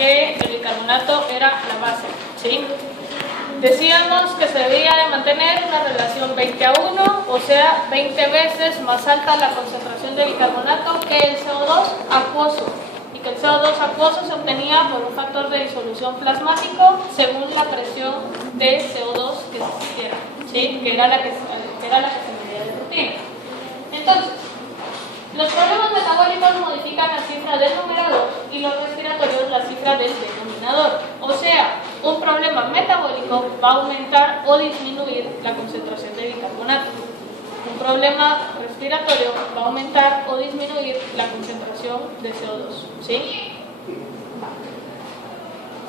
que el bicarbonato era la base, ¿sí? Decíamos que se debía de mantener una relación 20:1, o sea, 20 veces más alta la concentración de bicarbonato que el CO2 acuoso, y que el CO2 acuoso se obtenía por un factor de disolución plasmático según la presión de CO2 que se existiera, ¿sí? que era la que se medía de rutina. Entonces, los problemas metabólicos modifican la cifra del numerador y los respiratorios la cifra del denominador. O sea, un problema metabólico va a aumentar o disminuir la concentración de bicarbonato. Un problema respiratorio va a aumentar o disminuir la concentración de CO2. ¿Sí?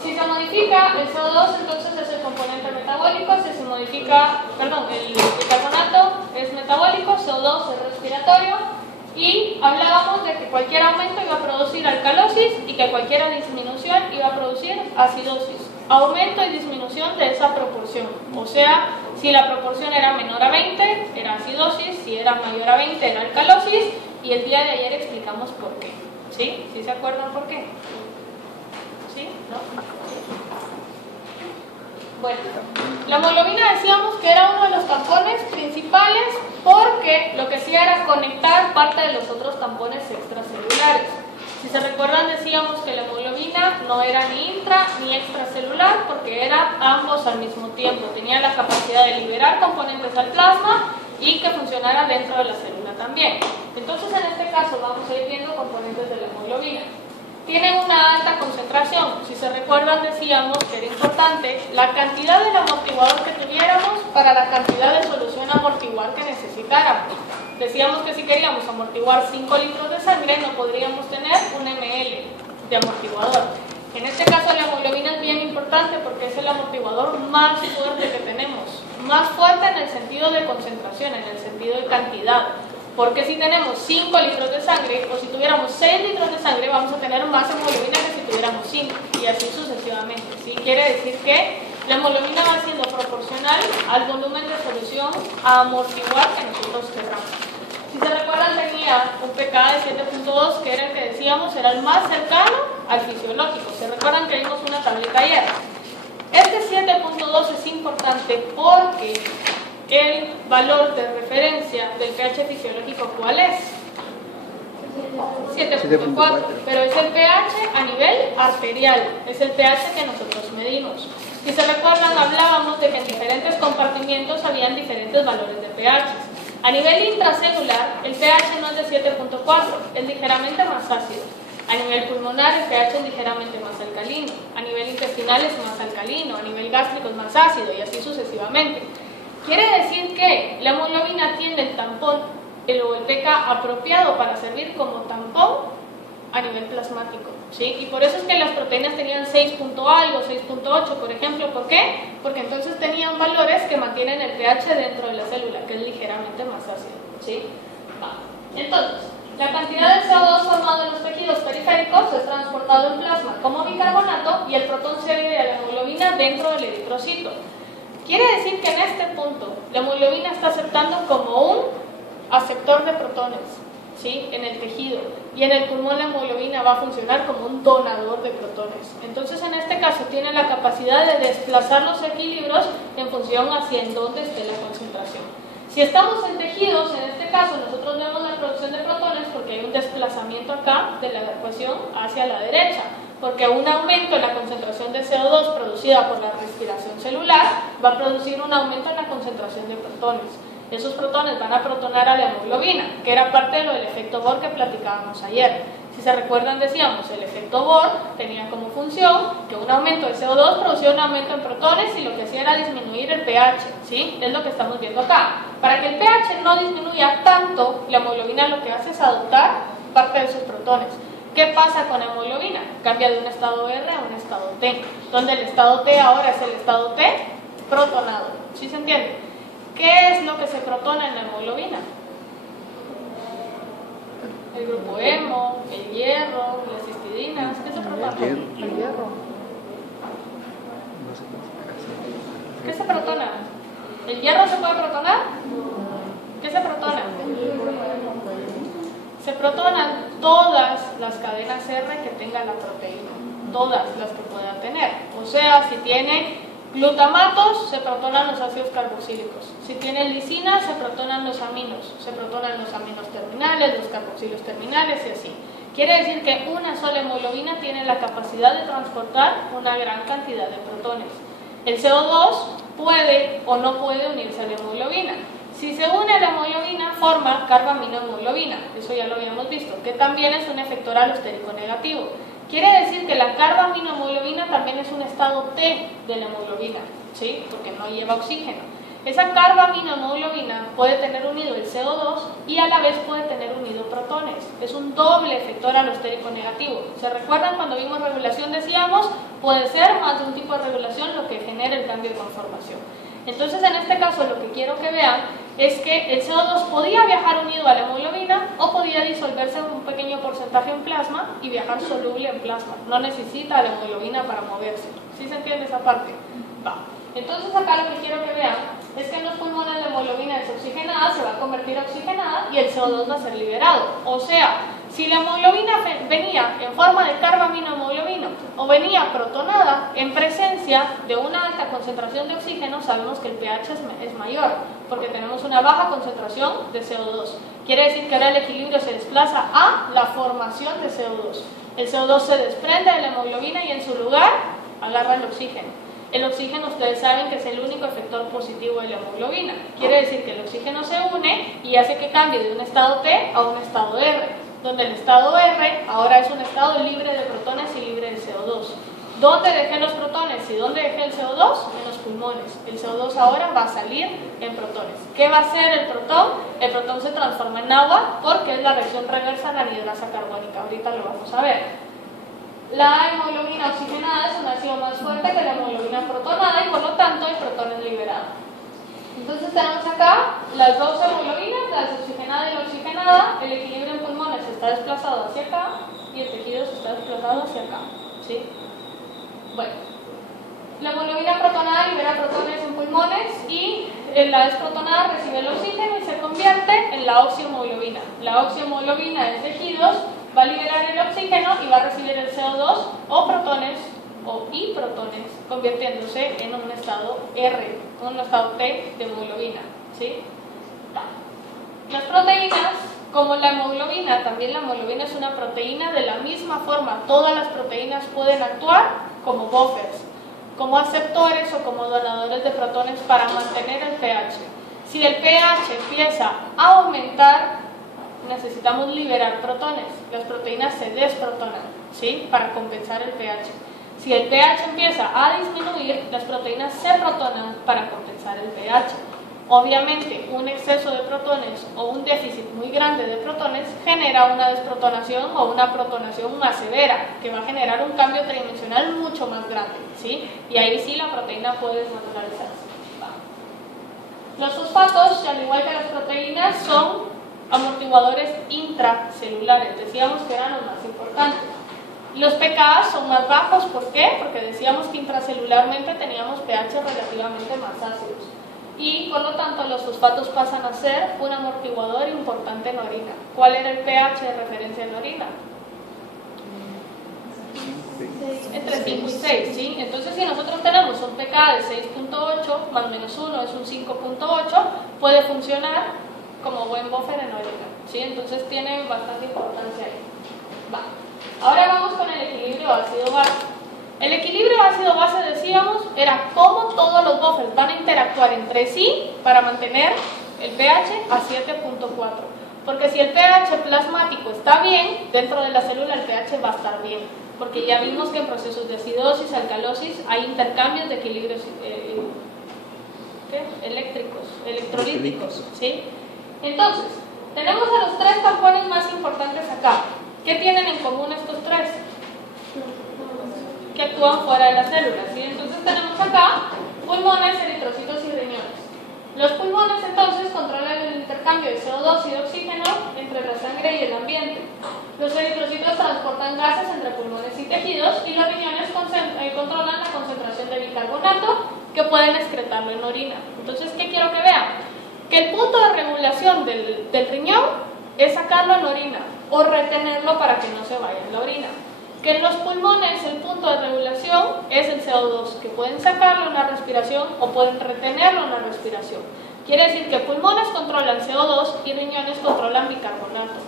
Si se modifica el CO2, entonces es el componente metabólico. Si se modifica, el bicarbonato es metabólico, CO2 es respiratorio. Y hablábamos de que cualquier aumento iba a producir alcalosis y que cualquier disminución iba a producir acidosis. Aumento y disminución de esa proporción. O sea, si la proporción era menor a 20, era acidosis, si era mayor a 20, era alcalosis, y el día de ayer explicamos por qué. ¿Sí? ¿Sí se acuerdan por qué? ¿Sí? ¿No? Bueno, la hemoglobina decíamos que era uno de los tampones principales porque lo que hacía era conectar parte de los otros tampones extracelulares. Si se recuerdan, decíamos que la hemoglobina no era ni intra ni extracelular porque era ambos al mismo tiempo. Tenía la capacidad de liberar componentes al plasma y que funcionara dentro de la célula también. Entonces, en este caso, vamos a ir viendo componentes de la hemoglobina. Tienen una alta concentración. Si se recuerdan, decíamos que era importante la cantidad del amortiguador que tuviéramos para la cantidad de solución amortiguar que necesitáramos. Decíamos que si queríamos amortiguar 5 litros de sangre, no podríamos tener 1 ml de amortiguador. En este caso, la hemoglobina es bien importante porque es el amortiguador más fuerte que tenemos. Más fuerte en el sentido de concentración, en el sentido de cantidad. Porque si tenemos 5 litros de sangre o si tuviéramos 6 litros de sangre, vamos a tener más hemoglobina que si tuviéramos 5 y así sucesivamente. ¿Sí? Quiere decir que la hemoglobina va siendo proporcional al volumen de solución a amortiguar que nosotros queramos. Si se recuerdan, tenía un pK de 7.2 que era el que decíamos era el más cercano al fisiológico. Se recuerdan que vimos una tablita ayer. Este 7.2 es importante porque el valor de referencia del pH fisiológico, ¿cuál es? 7.4, pero es el pH a nivel arterial, es el pH que nosotros medimos. Si se recuerdan, hablábamos de que en diferentes compartimientos habían diferentes valores de pH. A nivel intracelular, el pH no es de 7.4, es ligeramente más ácido. A nivel pulmonar, el pH es ligeramente más alcalino. A nivel intestinal es más alcalino. A nivel gástrico es más ácido y así sucesivamente. Quiere decir que la hemoglobina tiene el tampón o el pK apropiado para servir como tampón a nivel plasmático, ¿sí? Y por eso es que las proteínas tenían 6 punto algo, 6.8, por ejemplo. ¿Por qué? Porque entonces tenían valores que mantienen el pH dentro de la célula, que es ligeramente más ácido, ¿sí? Entonces, la cantidad de CO2 formado en los tejidos periféricos es transportado en plasma como bicarbonato y el protón se adhiere a la hemoglobina dentro del eritrocito. Quiere decir que en este punto la hemoglobina está aceptando como un aceptor de protones, ¿sí? En el tejido, y en el pulmón la hemoglobina va a funcionar como un donador de protones. Entonces, en este caso tiene la capacidad de desplazar los equilibrios en función hacia en dónde esté la concentración. Si estamos en tejidos, en este caso nosotros vemos la producción de protones porque hay un desplazamiento acá de la ecuación hacia la derecha, porque un aumento en la concentración de CO2 producida por la respiración celular va a producir un aumento en la concentración de protones. Esos protones van a protonar a la hemoglobina, que era parte de lo del efecto Bohr que platicábamos ayer. Si se recuerdan, decíamos, el efecto Bohr tenía como función que un aumento de CO2 producía un aumento en protones y lo que hacía era disminuir el pH, ¿sí? Es lo que estamos viendo acá. Para que el pH no disminuya tanto, la hemoglobina lo que hace es adoptar parte de esos protones. ¿Qué pasa con la hemoglobina? Cambia de un estado R a un estado T, donde el estado T ahora es el estado T protonado. ¿Sí se entiende? ¿Qué es lo que se protona en la hemoglobina? El grupo hemo, el hierro, las histidinas. ¿Qué se protona? El hierro. ¿Qué se protona? ¿El hierro se puede protonar? ¿Qué se protona? Se protonan todas las cadenas R que tenga la proteína. todas las que pueda tener. O sea, si tiene glutamatos, se protonan los ácidos carboxílicos. Si tiene lisina, se protonan los aminos terminales, los carboxíleos terminales y así. Quiere decir que una sola hemoglobina tiene la capacidad de transportar una gran cantidad de protones. El CO2 puede o no puede unirse a la hemoglobina. Si se une a la hemoglobina, forma carbaminohemoglobina. Eso ya lo habíamos visto, que también es un efector alostérico negativo. Quiere decir que la carbaminohemoglobina también es un estado T de la hemoglobina, ¿sí? Porque no lleva oxígeno. Esa carbaminohemoglobina puede tener unido el CO2 y a la vez puede tener unido protones. Es un doble efector alostérico negativo. ¿Se recuerdan cuando vimos regulación? Decíamos, puede ser más de un tipo de regulación lo que genera el cambio de conformación. Entonces, en este caso, lo que quiero que vean es que el CO2 podía viajar unido a la hemoglobina o podía disolverse en un pequeño porcentaje en plasma y viajar soluble en plasma. No necesita la hemoglobina para moverse. ¿Sí se entiende esa parte? Va. Entonces, acá lo que quiero que vean es que en los pulmones la hemoglobina desoxigenada se va a convertir a oxigenada y el CO2 va a ser liberado. O sea, si la hemoglobina venía en forma de carbaminohemoglobina o venía protonada en presencia de una alta concentración de oxígeno, sabemos que el pH es mayor porque tenemos una baja concentración de CO2. Quiere decir que ahora el equilibrio se desplaza a la formación de CO2. El CO2 se desprende de la hemoglobina y en su lugar agarra el oxígeno. El oxígeno, ustedes saben que es el único efector positivo de la hemoglobina. Quiere decir que el oxígeno se une y hace que cambie de un estado T a un estado R, donde el estado R ahora es un estado libre de protones y libre de CO2. ¿Dónde dejé los protones y dónde dejé el CO2? En los pulmones. El CO2 ahora va a salir en protones. ¿Qué va a hacer el protón? El protón se transforma en agua porque es la reacción reversa de la anhidrasa carbónica. Ahorita lo vamos a ver. La hemoglobina oxigenada es un ácido más fuerte que la hemoglobina protonada y por lo tanto el protón es liberado. Entonces tenemos acá las dos hemoglobinas, la desoxigenada y la oxigenada. El equilibrio en pulmones está desplazado hacia acá y el tejido se está desplazado hacia acá, ¿sí? Bueno, la hemoglobina protonada libera protones en pulmones y la desprotonada recibe el oxígeno y se convierte en la oxiohemoglobina. La oxiohemoglobina de tejidos va a liberar el oxígeno y va a recibir el CO2 o protones y protones, convirtiéndose en un estado R, un estado T de hemoglobina, ¿sí? Las proteínas, como la hemoglobina, también la hemoglobina es una proteína, de la misma forma todas las proteínas pueden actuar como buffers, como aceptores o como donadores de protones para mantener el pH. Si el pH empieza a aumentar, necesitamos liberar protones. Las proteínas se desprotonan, ¿sí? Para compensar el pH. Si el pH empieza a disminuir, las proteínas se protonan para compensar el pH. Obviamente, un exceso de protones o un déficit muy grande de protones genera una desprotonación o una protonación más severa, que va a generar un cambio tridimensional mucho más grande, ¿sí? Y ahí sí la proteína puede desnaturalizarse. Los fosfatos, al igual que las proteínas, son amortiguadores intracelulares. Decíamos que eran los más importantes. Los pKa son más bajos, ¿por qué? Porque decíamos que intracelularmente teníamos pH relativamente más ácidos. Y por lo tanto los fosfatos pasan a ser un amortiguador importante en orina. ¿Cuál era el pH de referencia en orina? Entre 5 y 6, ¿sí? Entonces si nosotros tenemos un pKa de 6.8 más menos 1 es un 5.8, puede funcionar como buen buffer en orina, ¿sí? Entonces tiene bastante importancia ahí. Va. Ahora vamos con el equilibrio ácido-base. El equilibrio ácido-base, decíamos, era cómo todos los buffers van a interactuar entre sí para mantener el pH a 7.4. Porque si el pH plasmático está bien, dentro de la célula el pH va a estar bien. Porque ya vimos que en procesos de acidosis, alcalosis, hay intercambios de equilibrios electrolíticos, ¿sí? Entonces, tenemos a los tres tapones más importantes acá. ¿Qué tienen en común estos tres? Que actúan fuera de las células, ¿sí? Entonces tenemos acá pulmones, eritrocitos y riñones. Los pulmones entonces controlan el intercambio de CO2 y de oxígeno entre la sangre y el ambiente. Los eritrocitos transportan gases entre pulmones y tejidos y los riñones controlan la concentración de bicarbonato que pueden excretarlo en orina. Entonces, ¿qué quiero que vean? Que el punto de regulación del riñón es sacarlo en orina o retenerlo para que no se vaya en la orina. Que en los pulmones el punto de regulación es el CO2, que pueden sacarlo en la respiración o pueden retenerlo en la respiración. Quiere decir que pulmones controlan CO2 y riñones controlan bicarbonato.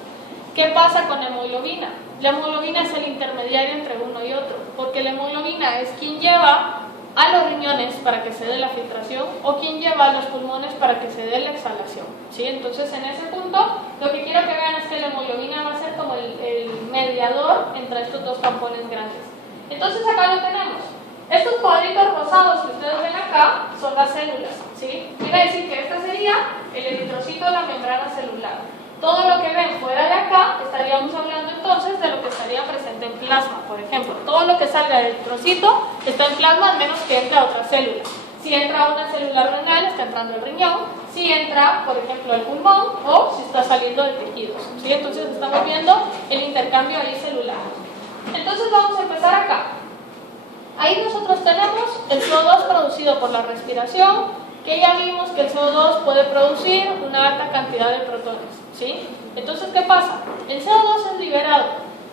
¿Qué pasa con la hemoglobina? La hemoglobina es el intermediario entre uno y otro, porque la hemoglobina es quien lleva a los riñones para que se dé la filtración o quien lleva a los pulmones para que se dé la exhalación, ¿sí? Entonces, en ese punto, lo que quiero que vean es que la hemoglobina va a ser como el mediador entre estos dos campones grandes. Entonces, acá lo tenemos. Estos cuadritos rosados que ustedes ven acá son las células, ¿sí? Quiere decir que esta sería el eritrocito de la membrana celular. Todo lo que ven fuera de acá, estaríamos hablando entonces de lo que estaría presente en plasma. Por ejemplo, todo lo que salga del eritrocito está en plasma, al menos que entre a otra célula. Si entra una célula renal, está entrando el riñón. Si entra, por ejemplo, el pulmón, o si está saliendo de tejidos, ¿sí? Entonces estamos viendo el intercambio ahí celular. Entonces vamos a empezar acá. Ahí nosotros tenemos el CO2 producido por la respiración, que ya vimos que el CO2 puede producir una alta cantidad de protones, ¿sí? Entonces, ¿qué pasa? El CO2 es liberado.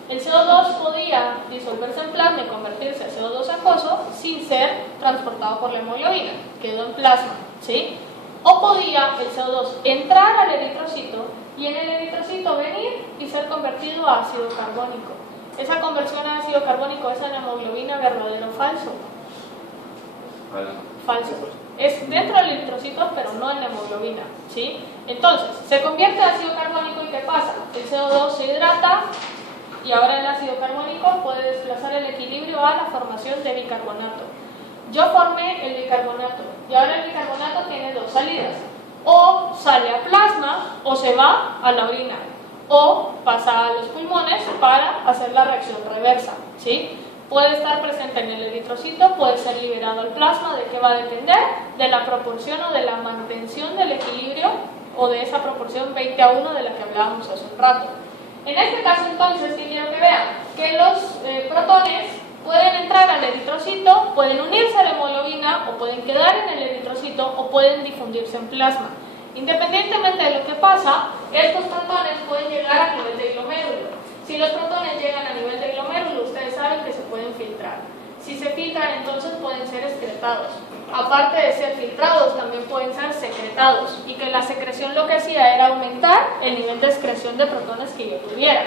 El CO2 podía disolverse en plasma y convertirse a CO2 acuoso sin ser transportado por la hemoglobina, quedó en plasma, ¿sí? O podía el CO2 entrar al eritrocito y en el eritrocito venir y ser convertido a ácido carbónico. Esa conversión a ácido carbónico es en hemoglobina, ¿verdadero o falso? Falso. Es dentro del eritrocito, pero no en la hemoglobina, ¿sí? Entonces, se convierte en ácido carbónico y ¿qué pasa? El CO2 se hidrata y ahora el ácido carbónico puede desplazar el equilibrio a la formación de bicarbonato. Yo formé el bicarbonato y ahora el bicarbonato tiene dos salidas. O sale a plasma o se va a la orina. O pasa a los pulmones para hacer la reacción reversa, ¿sí? Puede estar presente en el eritrocito, puede ser liberado al plasma. ¿De qué va a depender? De la proporción o de la mantención del equilibrio o de esa proporción 20:1 de la que hablábamos hace un rato. En este caso, entonces, sí quiero que vean que los protones pueden entrar al eritrocito, pueden unirse a la hemoglobina o pueden quedar en el eritrocito o pueden difundirse en plasma. Independientemente de lo que pasa, estos protones pueden llegar a nivel de glomérulo. Si los protones llegan a nivel de glomérulo, ustedes saben que se pueden filtrar. Si se filtran, entonces pueden ser excretados. Aparte de ser filtrados, también pueden ser secretados. Y que la secreción lo que hacía era aumentar el nivel de excreción de protones que yo tuviera.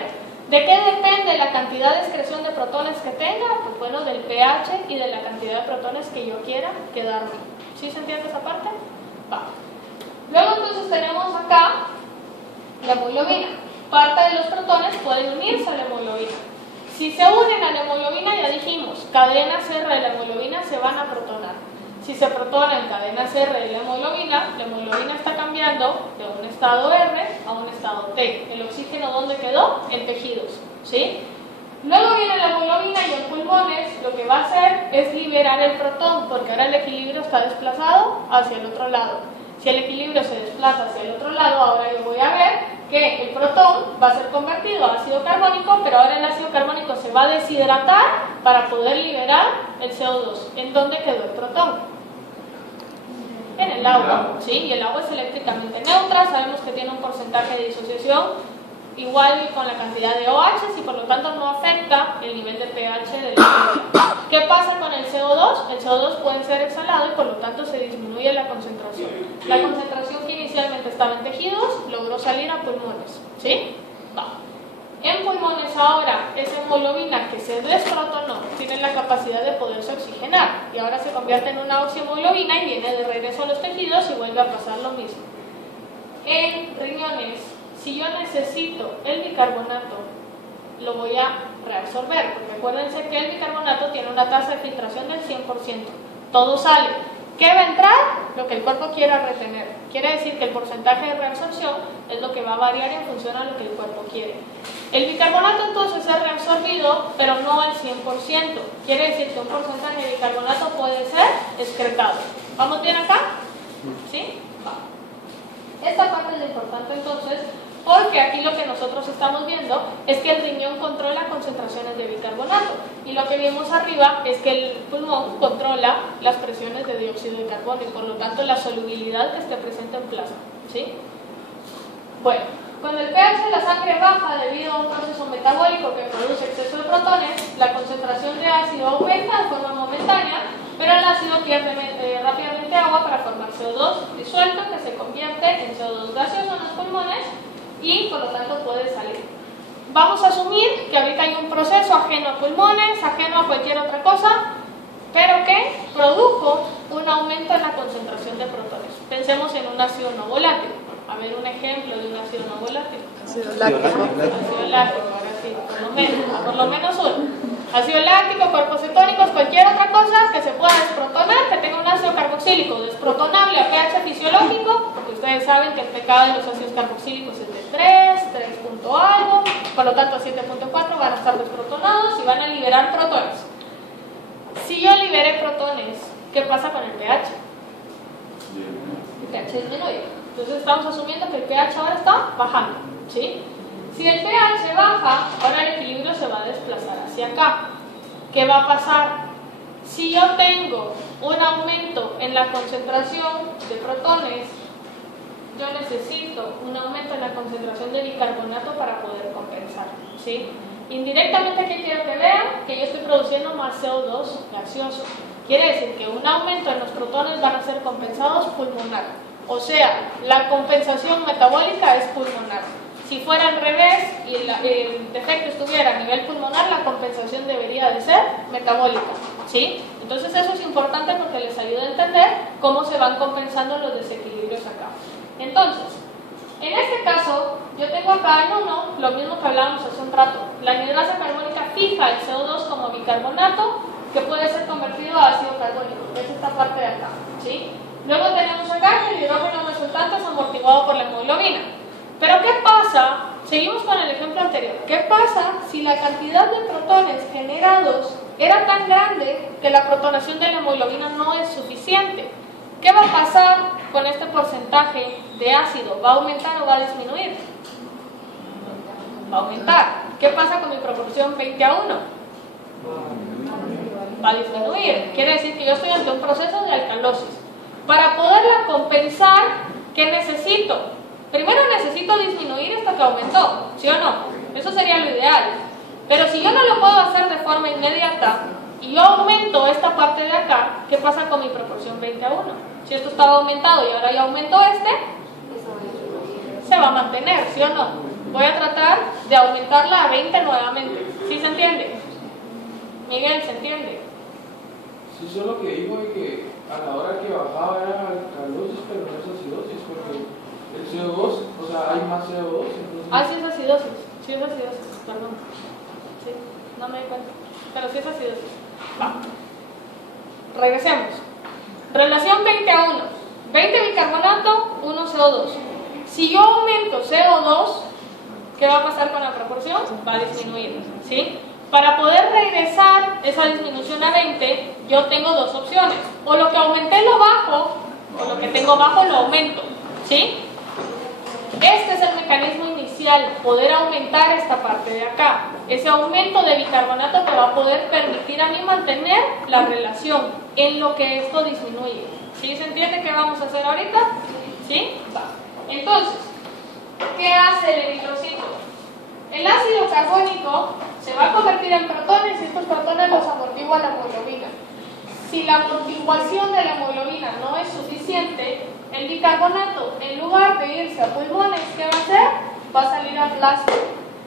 ¿De qué depende la cantidad de excreción de protones que tenga? Pues bueno, del pH y de la cantidad de protones que yo quiera quedarme. ¿Sí se entiende esa parte? Va. Luego entonces tenemos acá la hemoglobina. Parte de los protones pueden unirse a la hemoglobina. Si se unen a la hemoglobina, ya dijimos, cadenas R de la hemoglobina se van a protonar. Si se protonan cadenas R de la hemoglobina está cambiando de un estado R a un estado T. ¿El oxígeno dónde quedó? En tejidos, ¿sí? Luego viene la hemoglobina y en pulmones lo que va a hacer es liberar el protón, porque ahora el equilibrio está desplazado hacia el otro lado. Si el equilibrio se desplaza hacia el otro lado, ahora yo voy a ver que el protón va a ser convertido a ácido carbónico, pero ahora el ácido carbónico se va a deshidratar para poder liberar el CO2. ¿En dónde quedó el protón? En el agua, ¿sí? Y el agua es eléctricamente neutra, sabemos que tiene un porcentaje de disociación igual con la cantidad de OH y por lo tanto no afecta el nivel de pH del agua. ¿Qué pasa con el CO2? El CO2 puede ser exhalado y por lo tanto se disminuye la concentración. La concentración que inicialmente estaba en tejidos logró salir a pulmones, ¿sí? Va. En pulmones ahora esa hemoglobina que se desprotonó tiene la capacidad de poderse oxigenar y ahora se convierte en una oxihemoglobina y viene de regreso a los tejidos y vuelve a pasar lo mismo. En riñones, si yo necesito el bicarbonato, lo voy a reabsorber, porque acuérdense que el bicarbonato tiene una tasa de filtración del 100%. Todo sale. ¿Qué va a entrar? Lo que el cuerpo quiera retener. Quiere decir que el porcentaje de reabsorción es lo que va a variar en función a lo que el cuerpo quiere. El bicarbonato entonces es reabsorbido, pero no al 100%. Quiere decir que un porcentaje de bicarbonato puede ser excretado. ¿Vamos bien acá? ¿Sí? Va. Esta parte es lo importante entonces, porque aquí lo que nosotros estamos viendo es que el riñón controla concentraciones de bicarbonato y lo que vimos arriba es que el pulmón controla las presiones de dióxido de carbono y por lo tanto la solubilidad que esté presente en plasma, ¿sí? Bueno, Cuando el pH de la sangre baja debido a un proceso metabólico que produce exceso de protones, la concentración de ácido aumenta de forma momentánea, pero el ácido pierde rápidamente agua para formar CO2 disuelto que se convierte en CO2 gaseoso en los pulmones y por lo tanto puede salir. Vamos a asumir que ahorita hay un proceso ajeno a pulmones, ajeno a cualquier otra cosa, pero que produjo un aumento en la concentración de protones. Pensemos en un ácido no volátil. A ver un ejemplo de un ácido no volátil. Ácido láctico. Ácido láctico, ahora sí, por lo menos uno. Ácido láctico, cuerpos cetónicos, cualquier otra cosa que se pueda desprotonar, que tenga un ácido carboxílico desprotonable a pH fisiológico, porque ustedes saben que el pKa de los ácidos carboxílicos es de 3 punto algo, por lo tanto a 7.4 van a estar desprotonados y van a liberar protones. Si yo liberé protones, ¿qué pasa con el pH? El pH disminuye. Entonces estamos asumiendo que el pH ahora está bajando, ¿sí? Si el pH baja, ahora el equilibrio se va a desplazar hacia acá. ¿Qué va a pasar? Si yo tengo un aumento en la concentración de protones, yo necesito un aumento en la concentración de bicarbonato para poder compensar, ¿sí? Indirectamente, ¿qué quiero que vean? Que yo estoy produciendo más CO2 gaseoso. Quiere decir que un aumento en los protones van a ser compensados pulmonar. O sea, la compensación metabólica es pulmonar. Si fuera al revés y el defecto estuviera a nivel pulmonar, la compensación debería de ser metabólica, ¿sí? Entonces eso es importante porque les ayuda a entender cómo se van compensando los desequilibrios acá. Entonces, en este caso, yo tengo acá en uno, lo mismo que hablábamos hace un rato, la anhidrasa carbónica fija el CO2 como bicarbonato, que puede ser convertido a ácido carbónico, que es esta parte de acá, ¿sí? Luego tenemos acá que el hidrógeno resultante es amortiguado por la hemoglobina. Pero ¿qué pasa? Seguimos con el ejemplo anterior. ¿Qué pasa si la cantidad de protones generados era tan grande que la protonación de la hemoglobina no es suficiente? ¿Qué va a pasar con este porcentaje de ácido? ¿Va a aumentar o va a disminuir? Va a aumentar. ¿Qué pasa con mi proporción 20 a 1? Va a disminuir. Quiere decir que yo estoy ante un proceso de alcalosis. Para poderla compensar, ¿qué necesito? Primero necesito disminuir esto que aumentó, ¿sí o no? Eso sería lo ideal. Pero si yo no lo puedo hacer de forma inmediata y yo aumento esta parte de acá, ¿qué pasa con mi proporción 20 a 1? Si esto estaba aumentado y ahora yo aumento este, se va a mantener, ¿sí o no? Voy a tratar de aumentarla a 20 nuevamente. ¿Sí se entiende? Miguel, ¿se entiende? Sí, solo que dijo que a la hora que bajaba era alcalosis, pero no es acidosis, porque el CO2, o sea, hay más CO2. Entonces... Ah, sí es acidosis, perdón. Sí, no me di cuenta, pero sí es acidosis. Va. Regresemos. Relación 20 a 1. 20 bicarbonato, 1 CO2. Si yo aumento CO2, ¿qué va a pasar con la proporción? Va a disminuir, ¿sí? Para poder regresar esa disminución a 20, yo tengo dos opciones. O lo que aumenté lo bajo, o lo que tengo bajo lo aumento, ¿sí? Este es el mecanismo inicial, poder aumentar esta parte de acá. Ese aumento de bicarbonato me va a poder permitir a mí mantener la relación en lo que esto disminuye. ¿Sí se entiende qué vamos a hacer ahorita? ¿Sí? Va. Entonces, ¿qué hace el eritrocito? El ácido carbónico se va a convertir en protones y estos protones los amortigua la hemoglobina. Si la amortiguación de la hemoglobina no es suficiente, el bicarbonato, en lugar de irse a pulmones, ¿qué va a hacer? Va a salir a plasma.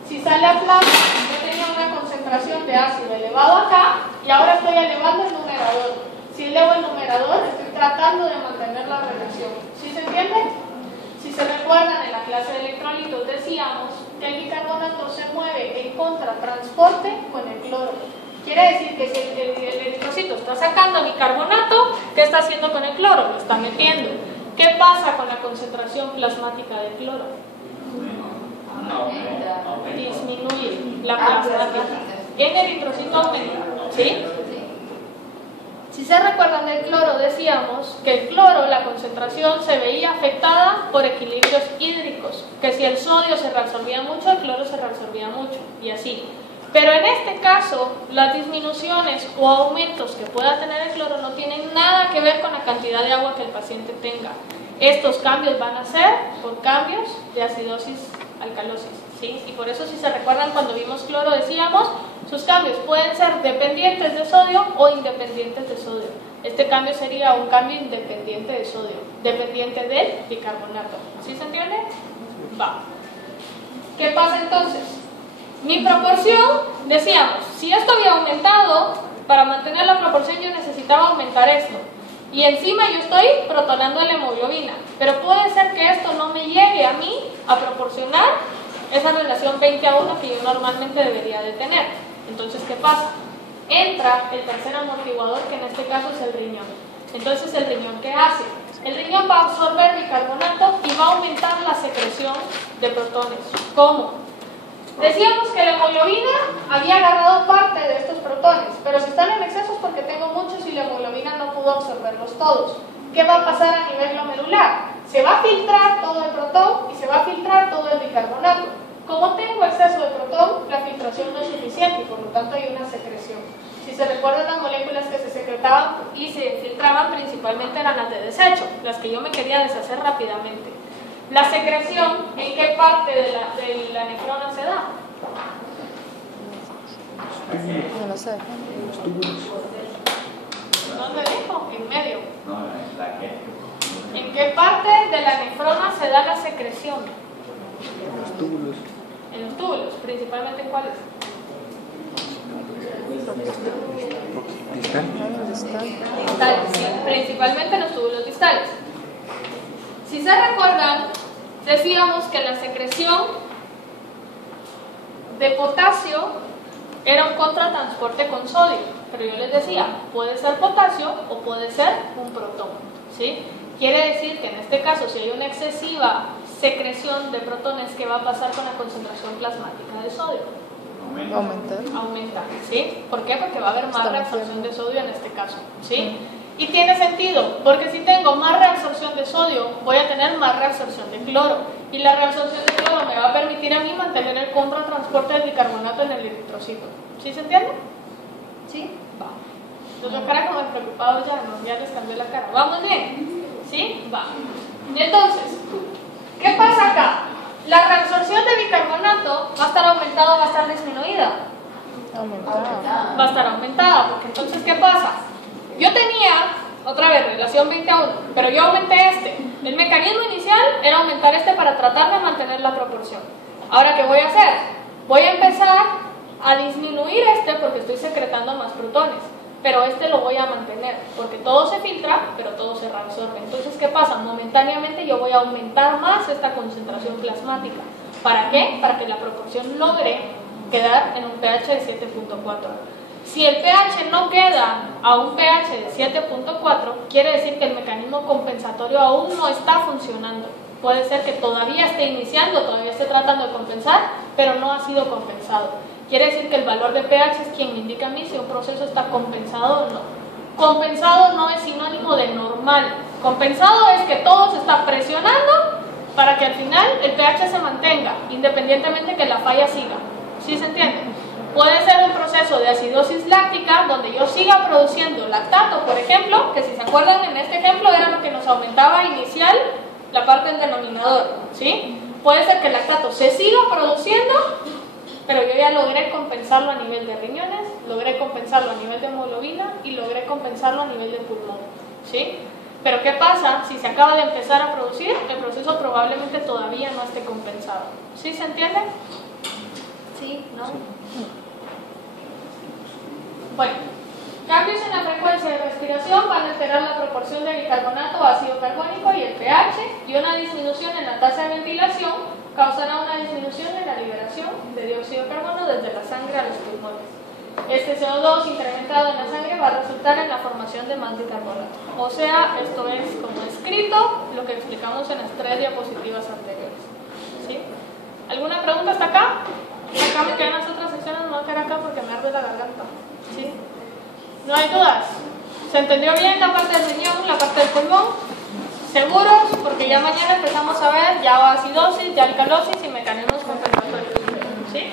Si sale a plasma, yo tenía una concentración de ácido elevado acá y ahora estoy elevando el numerador. Si elevo el numerador, estoy tratando de mantener la relación. ¿Sí se entiende? Si se recuerdan, en la clase de electrolitos decíamos que el bicarbonato se mueve en contratransporte con el cloro. Quiere decir que si el eritrocito está sacando bicarbonato, ¿qué está haciendo con el cloro? Lo está metiendo. ¿Qué pasa con la concentración plasmática del cloro? Disminuye la plasmática. En el eritrocito aumenta, ¿sí? Si se recuerdan del cloro, decíamos que el cloro, la concentración se veía afectada por equilibrios hídricos, que si el sodio se reabsorbía mucho, el cloro se reabsorbía mucho, y así. Pero en este caso, las disminuciones o aumentos que pueda tener el cloro no tienen nada que ver con la cantidad de agua que el paciente tenga. Estos cambios van a ser por cambios de acidosis alcalosis, ¿sí? Y por eso, si se recuerdan, cuando vimos cloro decíamos, sus cambios pueden ser dependientes de sodio o independientes de sodio. Este cambio sería un cambio independiente de sodio, dependiente del bicarbonato. ¿Sí se entiende? Va. ¿Qué pasa entonces? Mi proporción, decíamos, si esto había aumentado, para mantener la proporción yo necesitaba aumentar esto. Y encima yo estoy protonando la hemoglobina. Pero puede ser que esto no me llegue a mí a proporcionar esa relación 20:1 que yo normalmente debería de tener. Entonces, ¿qué pasa? Entra el tercer amortiguador, que en este caso es el riñón. Entonces, ¿el riñón qué hace? El riñón va a absorber bicarbonato y va a aumentar la secreción de protones. ¿Cómo? Decíamos que la hemoglobina había agarrado parte de estos protones, pero si están en exceso es porque tengo muchos y la hemoglobina no pudo absorberlos todos. ¿Qué va a pasar a nivel glomerular? Se va a filtrar todo el protón y se va a filtrar todo el bicarbonato. Como tengo exceso de protón, la filtración no es suficiente y por lo tanto hay una secreción. Si se recuerdan, las moléculas que se secretaban y se filtraban principalmente eran las de desecho, las que yo me quería deshacer rápidamente. La secreción, ¿en qué parte de la nefrona se da? No lo sé. ¿Dónde dijo? En medio. No, la que. ¿En qué parte de la nefrona se da la secreción? En los túbulos. En los túbulos, principalmente en cuáles. Distales, sí, principalmente en los túbulos distales. Si se recuerdan, decíamos que la secreción de potasio era un contratransporte con sodio, pero yo les decía, puede ser potasio o puede ser un protón, ¿sí? Quiere decir que en este caso, si hay una excesiva secreción de protones, ¿qué va a pasar con la concentración plasmática de sodio? Aumentar, ¿sí? ¿Por qué? Porque va a haber más reabsorción de sodio en este caso, ¿sí? Y tiene sentido, porque si tengo más reabsorción de sodio, voy a tener más reabsorción de cloro. Y la reabsorción de cloro me va a permitir a mí mantener el contratransporte del bicarbonato en el eritrocito. ¿Sí se entiende? ¿Sí? Va. Los cara como preocupados ya, ¿no? Ya les cambié la cara. ¿Vamos bien? ¿Sí? Va. Entonces, ¿qué pasa acá? La reabsorción de bicarbonato va a estar aumentada o va a estar disminuida. Aumentada. Va a estar aumentada, porque entonces, ¿qué pasa? Yo tenía, otra vez, relación 20:1, pero yo aumenté este. El mecanismo inicial era aumentar este para tratar de mantener la proporción. Ahora, ¿qué voy a hacer? Voy a empezar a disminuir este porque estoy secretando más protones, pero este lo voy a mantener, porque todo se filtra, pero todo se reabsorbe. Entonces, ¿qué pasa? Momentáneamente yo voy a aumentar más esta concentración plasmática. ¿Para qué? Para que la proporción logre quedar en un pH de 7.4. Si el pH no queda a un pH de 7.4, quiere decir que el mecanismo compensatorio aún no está funcionando. Puede ser que todavía esté iniciando, todavía esté tratando de compensar, pero no ha sido compensado. Quiere decir que el valor de pH es quien me indica a mí si un proceso está compensado o no. Compensado no es sinónimo de normal. Compensado es que todo se está presionando para que al final el pH se mantenga, independientemente que la falla siga. ¿Sí se entiende? Puede ser un proceso de acidosis láctica donde yo siga produciendo lactato, por ejemplo, que si se acuerdan en este ejemplo era lo que nos aumentaba inicial la parte del denominador, ¿sí? Puede ser que el lactato se siga produciendo, pero yo ya logré compensarlo a nivel de riñones, logré compensarlo a nivel de hemoglobina y logré compensarlo a nivel de pulmón, ¿sí? Pero ¿qué pasa? Si se acaba de empezar a producir, el proceso probablemente todavía no esté compensado. ¿Sí se entiende? ¿Sí? ¿No? Bueno, cambios en la frecuencia de respiración van a alterar la proporción de bicarbonato a ácido carbónico y el pH, y una disminución en la tasa de ventilación causará una disminución en la liberación de dióxido de carbono desde la sangre a los pulmones. Este CO2 incrementado en la sangre va a resultar en la formación de más bicarbonato. O sea, esto es como escrito lo que explicamos en las 3 diapositivas anteriores. ¿Sí? ¿Alguna pregunta hasta acá? Acá me quedan las otras secciones, me voy a quedar acá porque me arde la garganta. ¿Sí? ¿No hay dudas? ¿Se entendió bien la parte del riñón, la parte del pulmón? ¿Seguros? Porque ya mañana empezamos a ver ya acidosis, ya alcalosis y mecanismos compensatorios. ¿Sí?